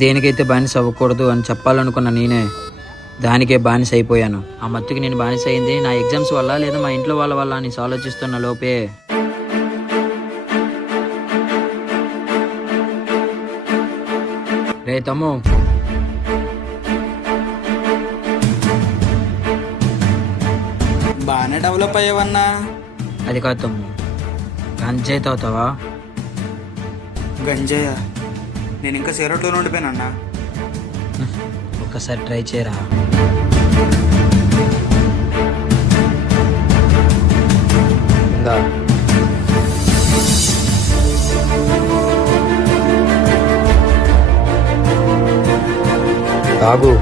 దేనికైతే బానిస అవ్వకూడదు అని చెప్పాలనుకున్న నేనే దానికే బానిస అయిపోయాను. ఆ మత్తుకి నేను బానిస అయింది నా ఎగ్జామ్స్ వల్ల లేదా మా ఇంట్లో వాళ్ళ వల్ల అని ఆలోచిస్తున్న లోపే రే తమ్ము, బాగానే డెవలప్ అయ్యావన్నా. అది కాదు తమ్ము, గంజాయి తాగుతావా? గంజాయ? నేను ఇంకా సిగరెట్లోనే ఉండిపోయానన్నా. ఒక్కసారి ట్రై చేయరా. ఇందా. తాగు.